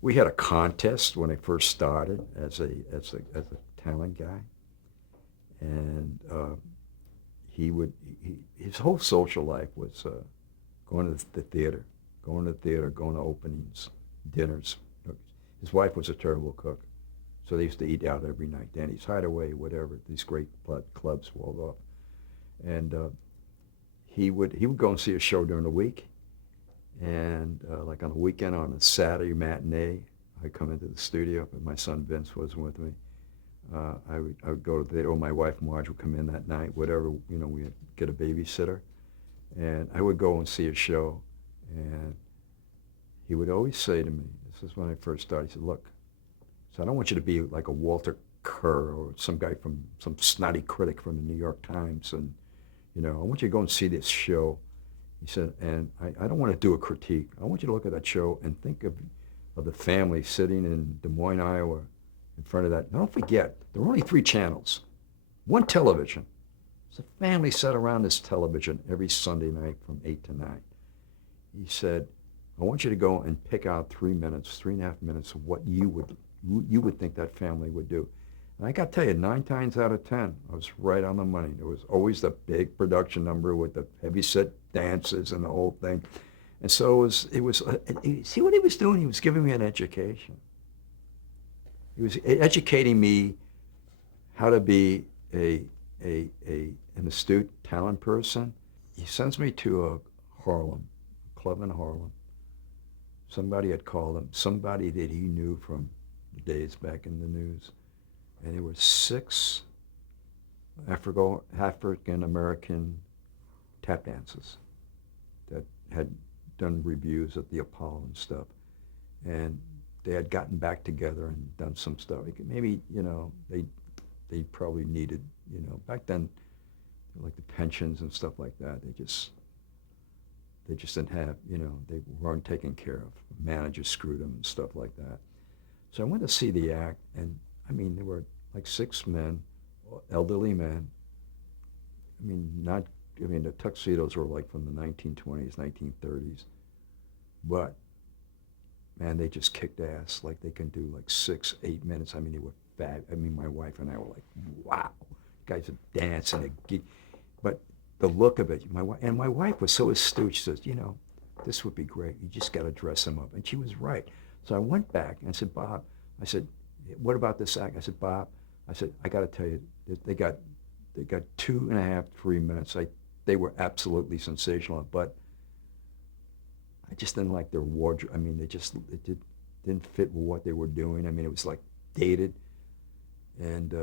We had a contest when I first started as a talent guy, and his whole social life was going to the theater, going to openings, dinners. His wife was a terrible cook, so they used to eat out every night. Danny's Hideaway, whatever, these great clubs walled off, and he would go and see a show during the week, and like on the weekend on a Saturday matinee, I'd come into the studio, but my son Vince wasn't with me. I would go to the, or my wife Marge would come in that night, whatever, we'd get a babysitter, and I would go and see a show, and he would always say to me, this is when I first started, he said, look, so I don't want you to be like a Walter Kerr or some guy from some snotty critic from the New York Times, and, I want you to go and see this show. He said, and I don't want to do a critique. I want you to look at that show and think of the family sitting in Des Moines, Iowa, in front of that. Now, don't forget, there were only 3 channels, one television. So the family sat around this television every Sunday night from 8 to 9. He said, I want you to go and pick out 3 minutes, 3.5 minutes of what you would think that family would do. And I got to tell you, 9 times out of 10, I was right on the money. There was always the big production number with the heavy set dances and the whole thing. And so see what he was doing? He was giving me an education. He was educating me how to be an astute talent person. He sends me to a club in Harlem. Somebody had called him, somebody that he knew from the days back in the news. And there were 6 African-American tap dancers that had done reviews at the Apollo and stuff. And they had gotten back together and done some stuff. Maybe, they probably needed, back then, like the pensions and stuff like that, they just didn't have, they weren't taken care of. Managers screwed them and stuff like that. So I went to see the act, and there were like 6 men, elderly men. The tuxedos were like from the 1920s, 1930s. But, man, they just kicked ass. Like they can do like 6, 8 minutes. They were fab. My wife and I were like, wow. Guys are dancing. But the look of it, my wife was so astute. She says, this would be great. You just got to dress him up. And she was right. So I went back and I said, Bob, I said, what about this act? I said, Bob, I said, I got to tell you, they got 2.5, 3 minutes. They were absolutely sensational, but I just didn't like their wardrobe. Didn't fit with what they were doing. It was like dated. And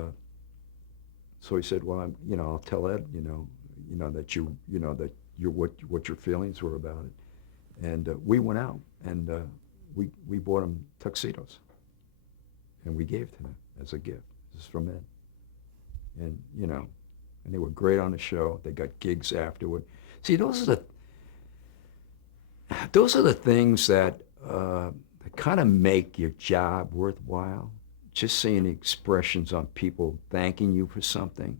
so he said, well, I'll tell Ed, that what your feelings were about it. And we went out and we bought him tuxedos, and we gave to them as a gift. This is from Ed. And and they were great on the show. They got gigs afterward. See, those are the things that kind of make your job worthwhile. Just seeing the expressions on people thanking you for something,